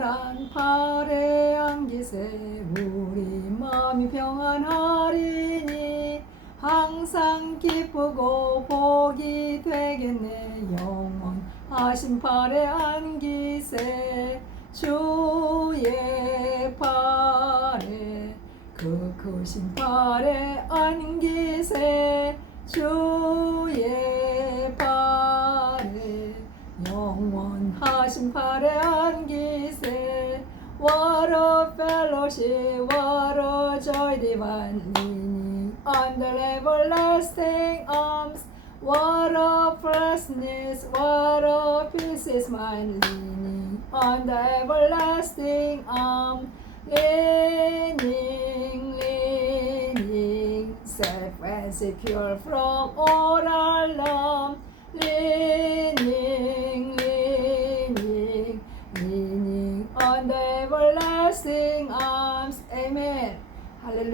평안한 팔에 안기세 우리 마음이 평안하리니 항상 기쁘고 복이 되겠네. 영원하신 팔에 안기세 주의 팔에 그 크신 팔에 안기세 주 10월로 joy divine leaning on the everlasting arms What of freshness, what of peace is mine leaning on the everlasting arm Leaning, leaning, safe and secure from all alarm Leaning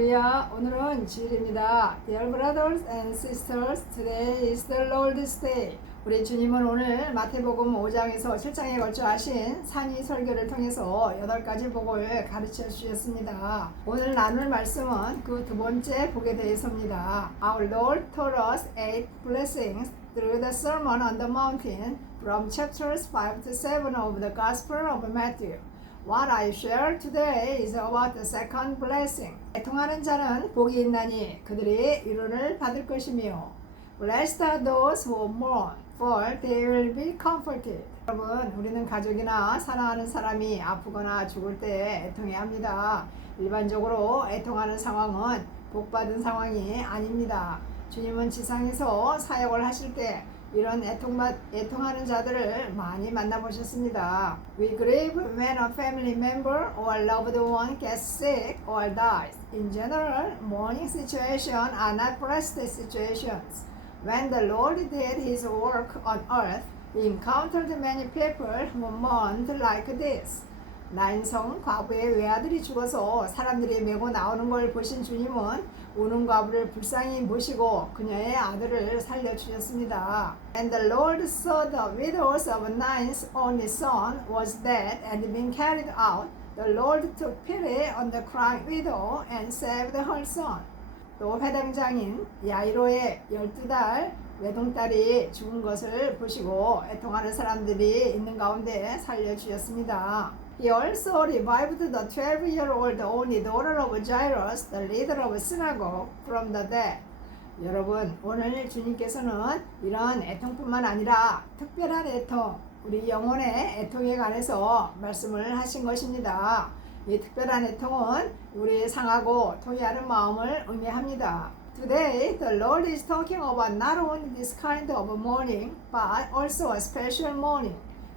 할렐루야. 오늘은 주일입니다. Dear brothers and sisters, today is the Lord's Day. 우리 주님은 오늘 마태복음 5장에서 7장에 걸쳐 하신 산위 설교를 통해서 여덟 가지 복을 가르쳐 주셨습니다. 오늘 나눌 말씀은 그 두 번째 복에 대해서입니다. Our Lord taught us eight blessings through the Sermon on the Mountain from chapters 5 to 7 of the Gospel of Matthew. What I share today is about the second blessing. 애통하는 자는 복이 있나니 그들이 위로를 받을 것이며 Blessed are those who mourn, for they will be comforted. 여러분, 우리는 가족이나 사랑하는 사람이 아프거나 죽을 때 애통해야 합니다. 일반적으로 애통하는 상황은 복받은 상황이 아닙니다. 주님은 지상에서 사역을 하실 때 이런 애통받, 애통하는 자들을 많이 만나보셨습니다. We grieve when a family member or loved one gets sick or dies. In general, mourning situations are not blessed situations. When the Lord did his work on earth, he encountered many people who mourned like this. 난성 과부의 외아들이 죽어서 사람들이 메고 나오는 걸 보신 주님은 우는 과부를 불쌍히 모시고 그녀의 아들을 살려주셨습니다. And the Lord saw the widows of Nain's only son was dead and being carried out. The Lord took pity on the crying widow and saved her son. 또 회당장인 야이로의 12달 외동딸이 죽은 것을 보시고 애통하는 사람들이 있는 가운데 살려주셨습니다. He also revived the 12-year-old only daughter of Jairus, the leader of synagogue, from the dead. 여러분, 오늘 주님께서는 이런 애통뿐만 아니라 특별한 애통, 우리 영혼의 애통에 관해서 말씀을 하신 것입니다. 이 특별한 애통은 우리 상하고 토의하는 마음을 의미합니다. Today, the Lord is talking about not only this kind of mourning, but also a special mourning.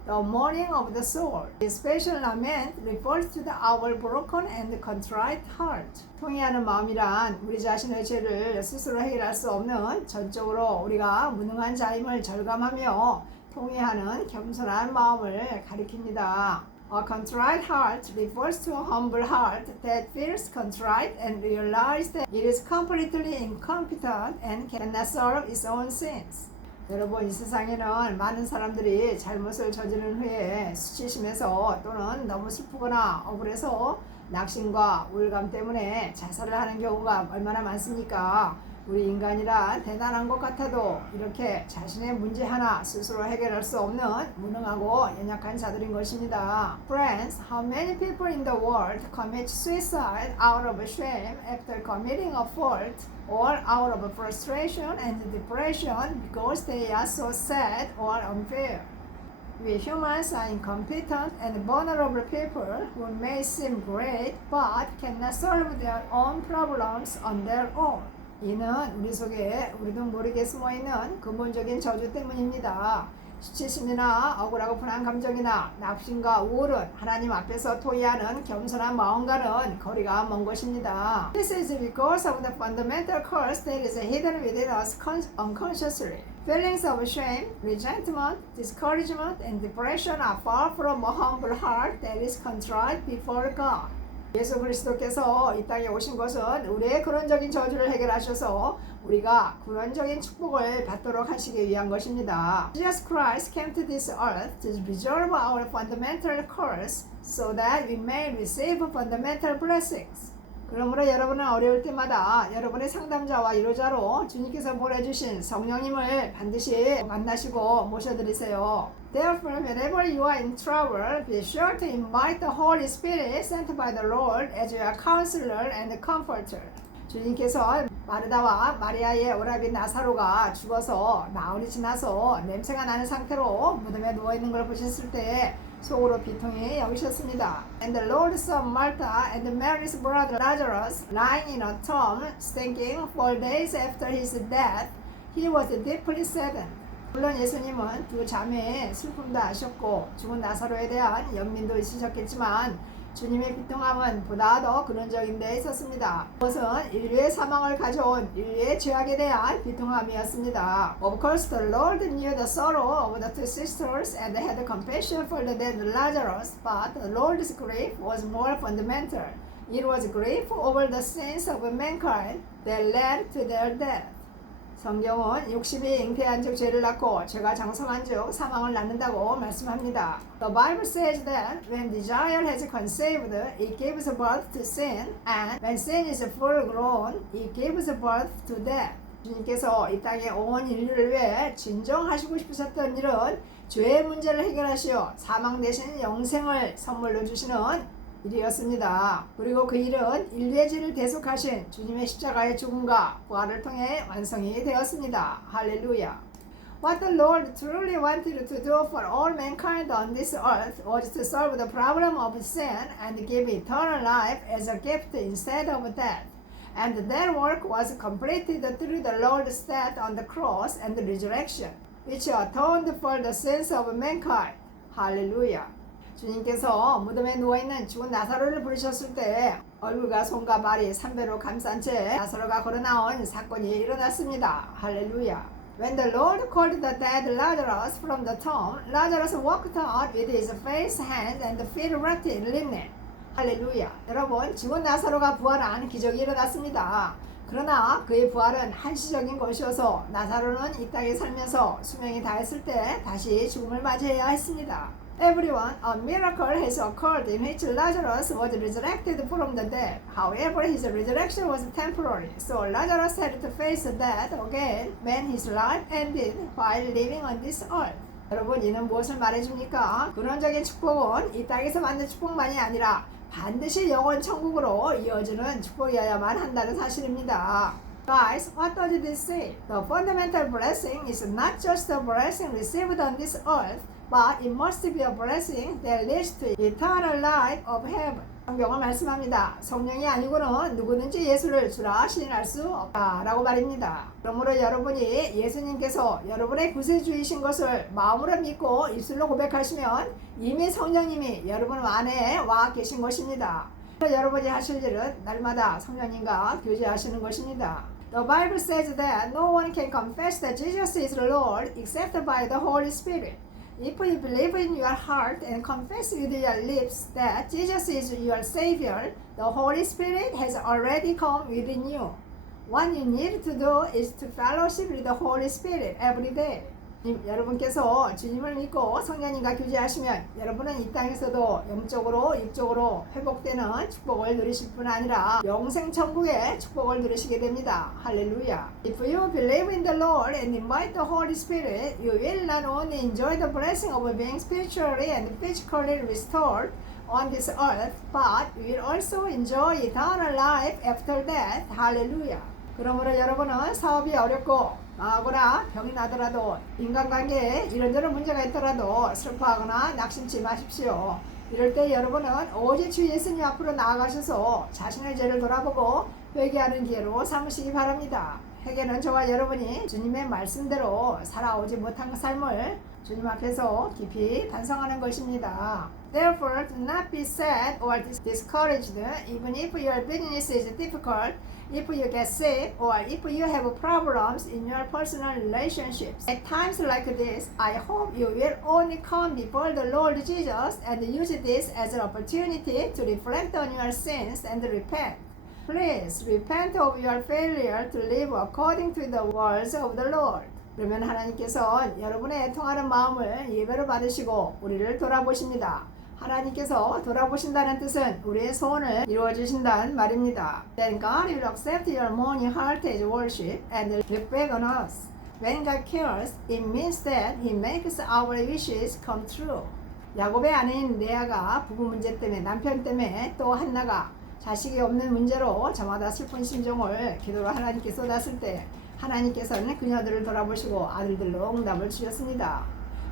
The mourning of the soul. The special lament refers to the our broken and contrite heart. 통해하는 마음이란 우리 자신의 죄를 스스로 해결할 수 없는 전적으로 우리가 무능한 자임을 절감하며 통해하는 겸손한 마음을 가리킵니다. A contrite heart refers to a humble heart that feels contrite and realizes that it is completely incompetent and cannot solve its own sins. 여러분 이 세상에는 많은 사람들이 잘못을 저지른 후에 수치심에서 또는 너무 슬프거나 억울해서 낙심과 우울감 때문에 자살을 하는 경우가 얼마나 많습니까? 우리 인간이라 대단한 것 같아도 이렇게 자신의 문제 하나 스스로 해결할 수 없는 무능하고 연약한 자들인 것입니다. Friends, how many people in the world commit suicide out of shame after committing a fault or out of frustration and depression because they are so sad or unfair? We humans are incompetent and vulnerable people who may seem great but cannot solve their own problems on their own. 이는 우리 속에 우리도 모르게 숨어 있는 근본적인 저주 때문입니다. 수치심이나 억울하고 분한 감정이나 낙심과 우울은 하나님 앞에서 토의하는 겸손한 마음과는 거리가 먼 것입니다. This is because of the fundamental curse that is hidden within us unconsciously. Feelings of shame, resentment, discouragement, and depression are far from a humble heart that is contrite before God. 예수 그리스도께서 이 땅에 오신 것은 우리의 근원적인 저주를 해결하셔서 우리가 근원적인 축복을 받도록 하시기 위한 것입니다. Jesus Christ came to this earth to preserve our fundamental curse so that we may receive fundamental blessings. 그러므로 여러분은 어려울 때마다 여러분의 상담자와 위로자로 주님께서 보내주신 성령님을 반드시 만나시고 모셔드리세요. Therefore, whenever you are in trouble, be sure to invite the Holy Spirit sent by the Lord as your counselor and comforter. 주님께서 마르다와 마리아의 오라비 나사로가 죽어서 나흘이 지나서 냄새가 나는 상태로 무덤에 누워 있는 걸 보셨을 때 속으로 비통히 여기셨습니다. And the Lord saw Martha and Mary's brother Lazarus lying in a tomb, stinking for days after his death. He was deeply saddened. 물론 예수님은 두 자매의 슬픔도 아셨고 죽은 나사로에 대한 연민도 있으셨겠지만 주님의 비통함은 보다 더 근원적인 데 있었습니다. 그것은 인류의 사망을 가져온 인류의 죄악에 대한 비통함이었습니다. Of course, the Lord knew the sorrow of the two sisters and had compassion for the dead Lazarus, but the Lord's grief was more fundamental. It was grief over the sins of mankind that led to their death. 성경은 욕심이 잉태한 즉 죄를 낳고 죄가 장성한 즉 사망을 낳는다고 말씀합니다. The Bible says that when desire has conceived, it gives birth to sin, and when sin is full grown, it gives birth to death. 주님께서 이 땅에 온 인류를 위해 진정하시고 싶으셨던 일은 죄의 문제를 해결하시어 사망 대신 영생을 선물로 주시는 일이었습니다. 그리고 그 일은 인류의 죄를 대속하신 주님의 십자가의 죽음과 부활을 통해 완성이 되었습니다. 할렐루야. What the Lord truly wanted to do for all mankind on this earth was to solve the problem of sin and give eternal life as a gift instead of death. And that work was completed through the Lord's death on the cross and the resurrection, which atoned for the sins of mankind. Hallelujah. 주님께서 무덤에 누워있는 죽은 나사로를 부르셨을 때 얼굴과 손과 발이 삼배로 감싼 채 나사로가 걸어나온 사건이 일어났습니다. 할렐루야. When the Lord called the dead Lazarus from the tomb, Lazarus walked out with his face, hands, and feet wrapped in linen. 할렐루야. 여러분, 죽은 나사로가 부활한 기적이 일어났습니다. 그러나 그의 부활은 한시적인 것이어서 나사로는 이 땅에 살면서 수명이 다했을 때 다시 죽음을 맞이해야 했습니다. Everyone, a miracle has occurred in which Lazarus was resurrected from the dead. However, his resurrection was temporary, so Lazarus had to face death again when his life ended while living on this earth. 여러분, 이는 무엇을 말해줍니까? 근원적인 축복은 이 땅에서 받는 축복만이 아니라 반드시 영원 천국으로 이어지는 축복이어야만 한다는 사실입니다. Guys, what does this say? The fundamental blessing is not just a blessing received on this earth, but it must be a blessing that leads to eternal life of heaven. 성경은 말씀합니다. 성령이 아니고는 누구든지 예수를 주라 시인할 수 없다라고 말입니다. 그러므로 여러분이 예수님께서 여러분의 구세주이신 것을 마음으로 믿고 입술로 고백하시면 이미 성령님이 여러분 안에 와 계신 것입니다. 여러분이 하실 일은 날마다 성령님과 교제하시는 것입니다. The Bible says that no one can confess that Jesus is Lord except by the Holy Spirit. If you believe in your heart and confess with your lips that Jesus is your Savior, the Holy Spirit has already come within you. What you need to do is to fellowship with the Holy Spirit every day. 님, 여러분께서 주님을 믿고 성령님과 교제하시면 여러분은 이 땅에서도 영적으로 육적으로 회복되는 축복을 누리실 뿐 아니라 영생 천국의 축복을 누리시게 됩니다. 할렐루야. If you believe in the Lord and invite the Holy Spirit, you will not only enjoy the blessing of being spiritually and physically restored on this earth, but you will also enjoy eternal life after death. 할렐루야. 그러므로 여러분은 사업이 어렵고 망하거나 병이 나더라도 인간관계에 이런저런 문제가 있더라도 슬퍼하거나 낙심치 마십시오. 이럴 때 여러분은 오직 주 예수님 앞으로 나아가셔서 자신의 죄를 돌아보고 회개하는 기회로 삼으시기 바랍니다. 회개는 저와 여러분이 주님의 말씀대로 살아오지 못한 삶을 주님 앞에서 깊이 반성하는 것입니다. Therefore, do not be sad or dis- discouraged, even if your business is difficult, if you get sick, or if you have problems in your personal relationships. At times like this, I hope you will only come before the Lord Jesus and use this as an opportunity to reflect on your sins and repent. Please repent of your failure to live according to the words of the Lord. 그러면 하나님께서 여러분의 통하는 마음을 예배로 받으시고 우리를 돌아보십니다. 하나님께서 돌아보신다는 뜻은 우리의 소원을 이루어 주신다는 말입니다. Then God will accept your mourning heart as worship and look back on us. When God cares, it means that He makes our wishes come true. 야곱의 아내인 레아가 부부 문제 때문에 남편 때문에 또 한나가 자식이 없는 문제로 저마다 슬픈 심정을 기도로 하나님께 쏟았을 때 하나님께서는 그녀들을 돌아보시고 아들들로 응답을 주셨습니다.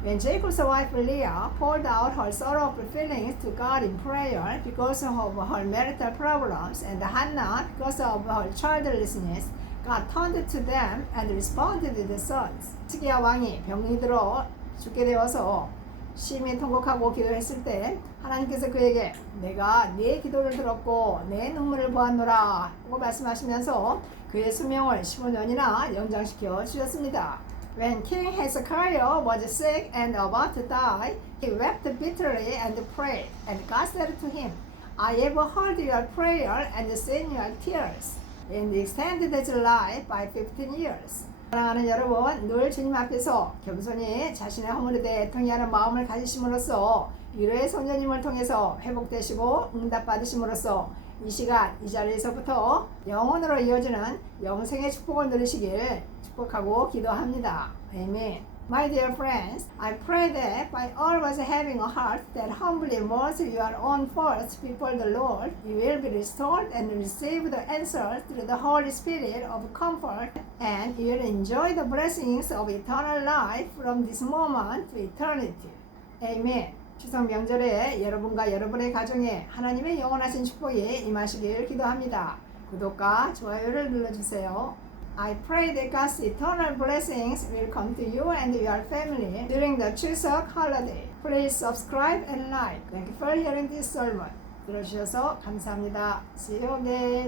When Jacob's wife Leah poured out her sorrowful feelings to God in prayer because of her marital problems and Hannah because of her childlessness, God turned to them and responded with the sons. 스기야 왕이 병이 들어 죽게 되어서 심히 통곡하고 기도했을 때 하나님께서 그에게 내가 네 기도를 들었고 내 눈물을 보았노라 하고 말씀하시면서 그의 수명을 15년이나 연장시켜 주셨습니다. When King Hezekiah was sick and about to die, he wept bitterly and prayed, and God said to him, I have heard your prayer and seen your tears, and extended his life by 15 years. 사랑하는 여러분, 늘 주님 앞에서 겸손히 자신의 허물에 대해 통회하는 마음을 가지심으로써 위로의 소녀님을 통해서 회복되시고 응답받으심으로써 이 시간 이 자리에서부터 영원으로 이어지는 영생의 축복을 누리시길 축복하고 기도합니다. 아멘. My dear friends, I pray that by always having a heart that humbly mourns your own faults before the Lord, you will be restored and receive the answers through the Holy Spirit of comfort, and you will enjoy the blessings of eternal life from this moment to eternity. Amen. 추석 명절에 여러분과 여러분의 가정에 하나님의 영원하신 축복이 임하시길 기도합니다. 구독과 좋아요를 눌러주세요. I pray that God's eternal blessings will come to you and your family during the Chuseok holiday. Please subscribe and like. Thank you for hearing this sermon. 들어주셔서 감사합니다. See you again.